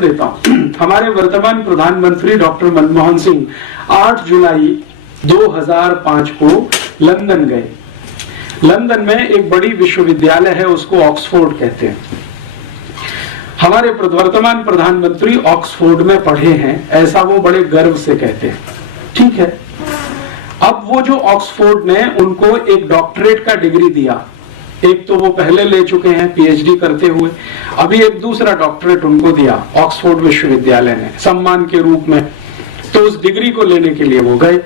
देता हूं। हमारे वर्तमान प्रधानमंत्री डॉक्टर मनमोहन सिंह 8 जुलाई 2005 को लंदन गए। लंदन में एक बड़ी विश्वविद्यालय है, उसको ऑक्सफोर्ड कहते हैं। हमारे वर्तमान प्रधानमंत्री ऑक्सफोर्ड में पढ़े हैं, ऐसा वो बड़े गर्व से कहते हैं। ठीक है, अब वो जो ऑक्सफोर्ड ने उनको एक डॉक्टरेट का डिग्री दिया, एक तो वो पहले ले चुके हैं पीएचडी करते हुए, अभी एक दूसरा डॉक्टरेट उनको दिया ऑक्सफोर्ड विश्वविद्यालय ने सम्मान के रूप में। तो उस डिग्री को लेने के लिए वो गए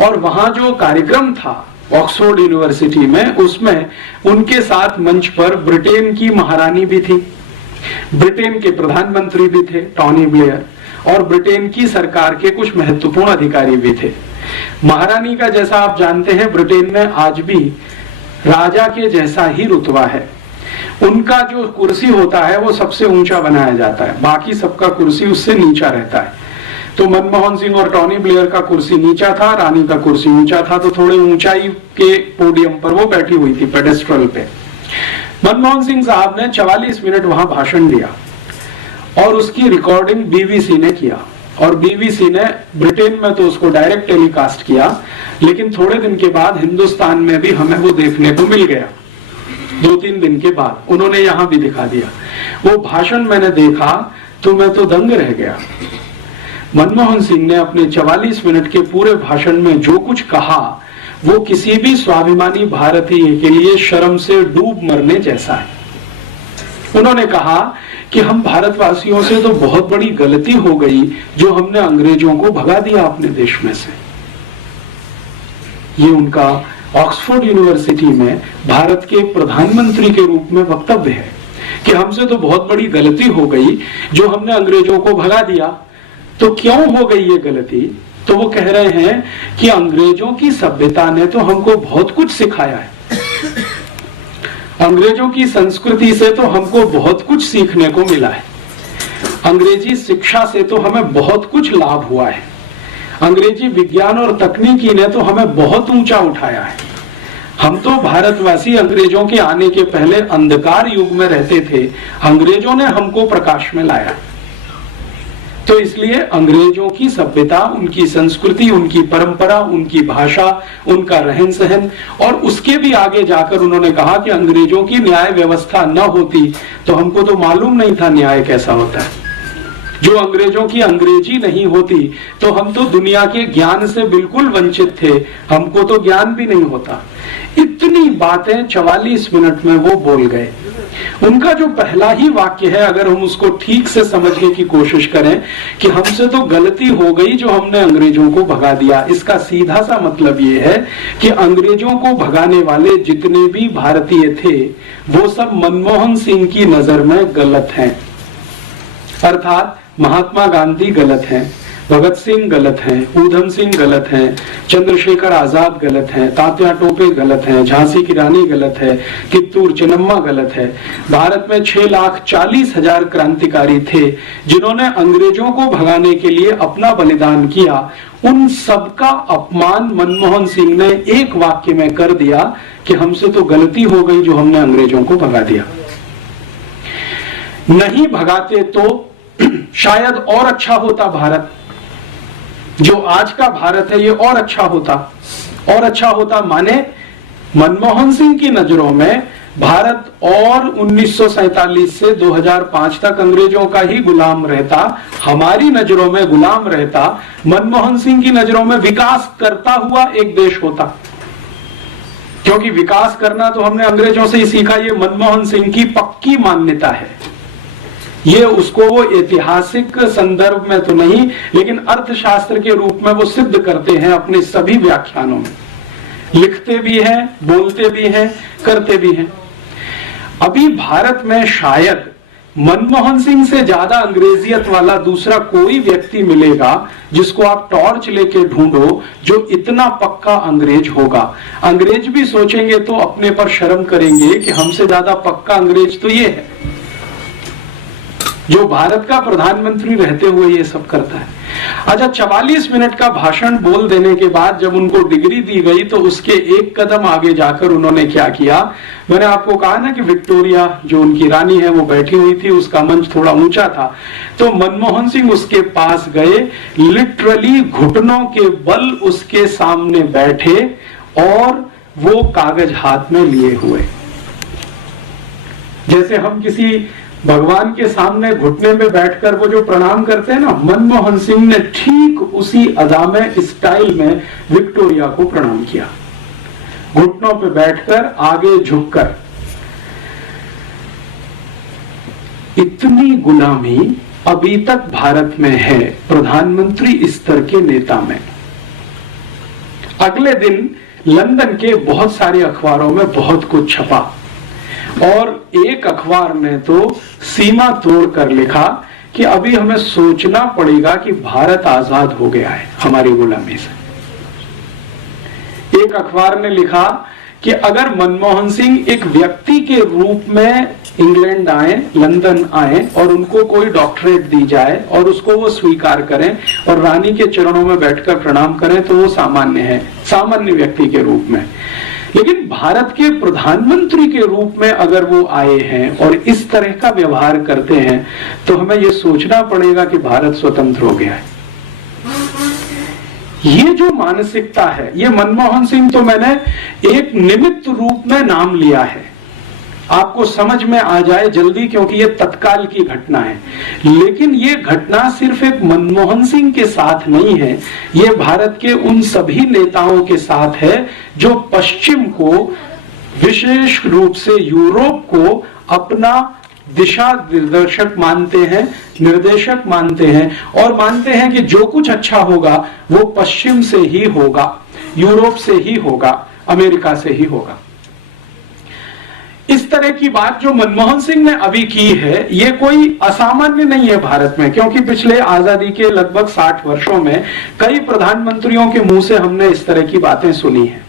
और वहां जो कार्यक्रम था ऑक्सफोर्ड यूनिवर्सिटी में, उसमें उनके साथ मंच पर ब्रिटेन की महारानी भी थी, ब्रिटेन के प्रधानमंत्री भी थे टोनी ब्लेयर, और ब्रिटेन की सरकार के कुछ महत्वपूर्ण अधिकारी भी थे। महारानी का जैसा आप जानते हैं ब्रिटेन में आज भी राजा के जैसा ही रुतबा है। उनका जो कुर्सी होता है वो सबसे ऊंचा बनाया जाता है, बाकी सबका कुर्सी उससे नीचा रहता है। तो मनमोहन सिंह और टोनी ब्लेयर का कुर्सी नीचा था, रानी का कुर्सी ऊंचा था, तो थोड़े ऊंचाई के पोडियम पर वो बैठी हुई थी, पेडेस्ट्रल पे। मनमोहन सिंह साहब ने 44 मिनट वहां भाषण दिया और उसकी रिकॉर्डिंग बीबीसी ने किया, और बीबीसी ने ब्रिटेन में तो उसको डायरेक्ट टेलीकास्ट किया, लेकिन थोड़े दिन के बाद हिंदुस्तान में भी हमें वो देखने को मिल गया। 2-3 दिन के बाद उन्होंने यहां भी दिखा दिया। वो भाषण मैंने देखा तो मैं तो दंग रह गया। मनमोहन सिंह ने अपने 44 मिनट के पूरे भाषण में जो कुछ कहा वो किसी भी स्वाभिमानी भारतीय के लिए शर्म से डूब मरने जैसा है। उन्होंने कहा कि हम भारतवासियों से तो बहुत बड़ी गलती हो गई जो हमने अंग्रेजों को भगा दिया अपने देश में से। ये उनका ऑक्सफोर्ड यूनिवर्सिटी में भारत के प्रधानमंत्री के रूप में वक्तव्य है कि हमसे तो बहुत बड़ी गलती हो गई जो हमने अंग्रेजों को भगा दिया। तो क्यों हो गई ये गलती? तो वो कह रहे हैं कि अंग्रेजों की सभ्यता ने तो हमको बहुत कुछ सिखाया है, अंग्रेजों की संस्कृति से तो हमको बहुत कुछ सीखने को मिला है, अंग्रेजी शिक्षा से तो हमें बहुत कुछ लाभ हुआ है, अंग्रेजी विज्ञान और तकनीकी ने तो हमें बहुत ऊंचा उठाया है। हम तो भारतवासी अंग्रेजों के आने के पहले अंधकार युग में रहते थे, अंग्रेजों ने हमको प्रकाश में लाया। तो इसलिए अंग्रेजों की सभ्यता, उनकी संस्कृति, उनकी परंपरा, उनकी भाषा, उनका रहन सहन, और उसके भी आगे जाकर उन्होंने कहा कि अंग्रेजों की न्याय व्यवस्था न होती तो हमको तो मालूम नहीं था न्याय कैसा होता है। जो अंग्रेजों की अंग्रेजी नहीं होती तो हम तो दुनिया के ज्ञान से बिल्कुल वंचित थे, हमको तो ज्ञान भी नहीं होता। इतनी बातें 44 मिनट में वो बोल गए। उनका जो पहला ही वाक्य है, अगर हम उसको ठीक से समझने की कोशिश करें कि हमसे तो गलती हो गई जो हमने अंग्रेजों को भगा दिया, इसका सीधा सा मतलब ये है कि अंग्रेजों को भगाने वाले जितने भी भारतीय थे वो सब मनमोहन सिंह की नजर में गलत हैं। अर्थात महात्मा गांधी गलत हैं, भगत सिंह गलत हैं, ऊधम सिंह गलत हैं, चंद्रशेखर आजाद गलत हैं, तात्या टोपे गलत हैं, झांसी की रानी गलत है, कित्तूर चेन्नम्मा गलत है। भारत में 6,40,000 क्रांतिकारी थे जिन्होंने अंग्रेजों को भगाने के लिए अपना बलिदान किया। उन सबका अपमान मनमोहन सिंह ने एक वाक्य में कर दिया कि हमसे तो गलती हो गई जो हमने अंग्रेजों को भगा दिया। नहीं भगाते तो शायद और अच्छा होता भारत, जो आज का भारत है ये और अच्छा होता, और अच्छा होता माने मनमोहन सिंह की नजरों में भारत और 1947 से 2005 तक अंग्रेजों का ही गुलाम रहता, हमारी नजरों में गुलाम रहता, मनमोहन सिंह की नजरों में विकास करता हुआ एक देश होता। क्योंकि विकास करना तो हमने अंग्रेजों से ही सीखा, ये मनमोहन सिंह की पक्की मान्यता है। ये उसको वो ऐतिहासिक संदर्भ में तो नहीं, लेकिन अर्थशास्त्र के रूप में वो सिद्ध करते हैं अपने सभी व्याख्यानों में, लिखते भी हैं, बोलते भी हैं, करते भी हैं। अभी भारत में शायद मनमोहन सिंह से ज्यादा अंग्रेजियत वाला दूसरा कोई व्यक्ति मिलेगा जिसको आप टॉर्च लेके ढूंढो जो इतना पक्का अंग्रेज होगा। अंग्रेज भी सोचेंगे तो अपने पर शर्म करेंगे कि हमसे ज्यादा पक्का अंग्रेज तो ये है। जो भारत का प्रधानमंत्री रहते हुए ये सब करता है। अच्छा, 44 मिनट का भाषण बोल देने के बाद जब उनको डिग्री दी गई तो उसके एक कदम आगे जाकर उन्होंने क्या किया, मैंने आपको कहा ना कि विक्टोरिया जो उनकी रानी है वो बैठी हुई थी, उसका मंच थोड़ा ऊंचा था, तो मनमोहन सिंह उसके पास गए, लिटरली घुटनों के बल उसके सामने बैठे और वो कागज हाथ में लिए हुए। जैसे हम किसी भगवान के सामने घुटने में बैठकर वो जो प्रणाम करते हैं ना, मनमोहन सिंह ने ठीक उसी अदा में, स्टाइल में विक्टोरिया को प्रणाम किया, घुटनों पे बैठकर, आगे झुककर। इतनी गुलामी अभी तक भारत में है प्रधानमंत्री स्तर के नेता में। अगले दिन लंदन के बहुत सारे अखबारों में बहुत कुछ छपा और एक अखबार ने तो सीमा तोड़कर लिखा कि अभी हमें सोचना पड़ेगा कि भारत आजाद हो गया है हमारी गुलामी से। एक अखबार ने लिखा कि अगर मनमोहन सिंह एक व्यक्ति के रूप में इंग्लैंड आए, लंदन आए और उनको कोई डॉक्टरेट दी जाए और उसको वो स्वीकार करें और रानी के चरणों में बैठकर प्रणाम करें तो वो सामान्य है, सामान्य व्यक्ति के रूप में। लेकिन भारत के प्रधानमंत्री के रूप में अगर वो आए हैं और इस तरह का व्यवहार करते हैं तो हमें ये सोचना पड़ेगा कि भारत स्वतंत्र हो गया है। ये जो मानसिकता है, ये मनमोहन सिंह तो मैंने एक निमित्त रूप में नाम लिया है, आपको समझ में आ जाए जल्दी, क्योंकि ये तत्काल की घटना है। लेकिन ये घटना सिर्फ एक मनमोहन सिंह के साथ नहीं है, ये भारत के उन सभी नेताओं के साथ है जो पश्चिम को, विशेष रूप से यूरोप को अपना दिशा निर्देशक मानते हैं, निर्देशक मानते हैं और मानते हैं कि जो कुछ अच्छा होगा वो पश्चिम से ही होगा, यूरोप से ही होगा, अमेरिका से ही होगा। इस तरह की बात जो मनमोहन सिंह ने अभी की है, ये कोई असामान्य नहीं है भारत में, क्योंकि पिछले आजादी के लगभग 60 वर्षों में कई प्रधानमंत्रियों के मुंह से हमने इस तरह की बातें सुनी है।